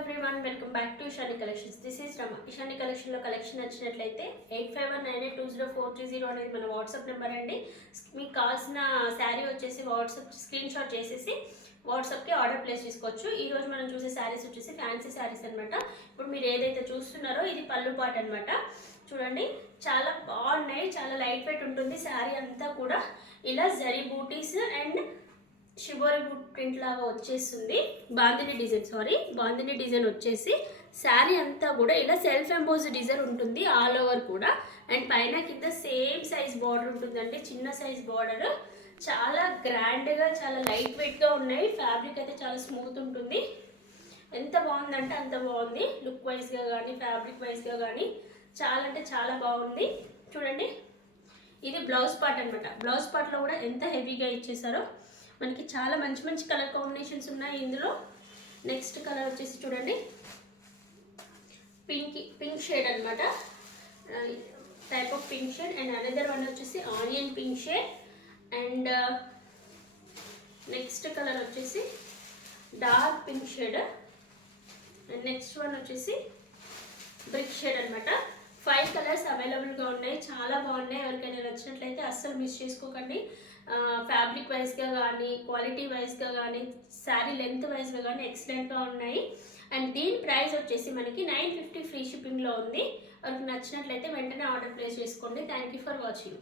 Everyone, welcome back to Ishani collections. This is Rama. Ishani కలెక్షన్లో collection నచ్చినట్లయితే 8519820430 అనేది మన వాట్సాప్ నెంబర్ అండి. మీకు కావాల్సిన శారీ వచ్చేసి వాట్సాప్ స్క్రీన్ షాట్ చేసేసి వాట్సాప్కి ఆర్డర్ ప్లేస్ చేసుకోవచ్చు. ఈరోజు మనం చూసే శారీస్ వచ్చేసి ఫ్యాన్సీ శారీస్ అనమాట. ఇప్పుడు మీరు ఏదైతే చూస్తున్నారో ఇది పళ్ళు పాట అనమాట. చూడండి, చాలా బాగున్నాయి, చాలా లైట్ వెయిట్ ఉంటుంది శారీ అంతా కూడా. ఇలా జరీ బూటీస్ అండ్ షిబోరి బూట్ ప్రింట్ లాగా వచ్చేస్తుంది. బాందిని డిజైన్ వచ్చేసి శారీ అంతా కూడా ఇలా సెల్ఫ్ ఎంబోజ్ డిజైన్ ఉంటుంది ఆల్ ఓవర్ కూడా. అండ్ పైన కింద సేమ్ సైజ్ బార్డర్ ఉంటుందండి, చిన్న సైజ్ బార్డర్. చాలా గ్రాండ్గా, చాలా లైట్ వెయిట్గా ఉన్నాయి. ఫ్యాబ్రిక్ అయితే చాలా స్మూత్ ఉంటుంది. ఎంత బాగుందంటే అంత బాగుంది. లుక్ వైజ్గా కానీ ఫ్యాబ్రిక్ వైజ్గా కానీ చాలా అంటే చాలా బాగుంది. చూడండి, ఇది బ్లౌజ్ పార్ట్ అనమాట. బ్లౌజ్ పార్ట్లో కూడా ఎంత హెవీగా ఇచ్చేసారో. మనకి చాలా మంచి మంచి కలర్ కాంబినేషన్స్ ఉన్నాయి ఇందులో. నెక్స్ట్ కలర్ వచ్చేసి చూడండి, పింక్ షేడ్ అనమాట, type of pink shade. And another one వచ్చేసి onion pink shade. And next colour వచ్చేసి dark pink shade. And next one వచ్చేసి బ్రిక్ షేడ్ అనమాట. 5 కలర్స్ అవైలబుల్గా ఉన్నాయి, చాలా బాగున్నాయి. ఎవరికైనా నచ్చినట్లయితే అస్సలు మిస్ చేసుకోకండి. ఫ్యాబ్రిక్ వైజ్గా కానీ క్వాలిటీ వైజ్గా కానీ శారీ లెంత్ వైజ్గా కానీ ఎక్సలెంట్గా ఉన్నాయి. అండ్ దీని ప్రైస్ వచ్చేసి మనకి 950 ఫ్రీ షిప్పింగ్లో ఉంది. ఎవరికి నచ్చినట్లయితే వెంటనే ఆర్డర్ ప్లేస్ చేసుకోండి. Thank you for watching.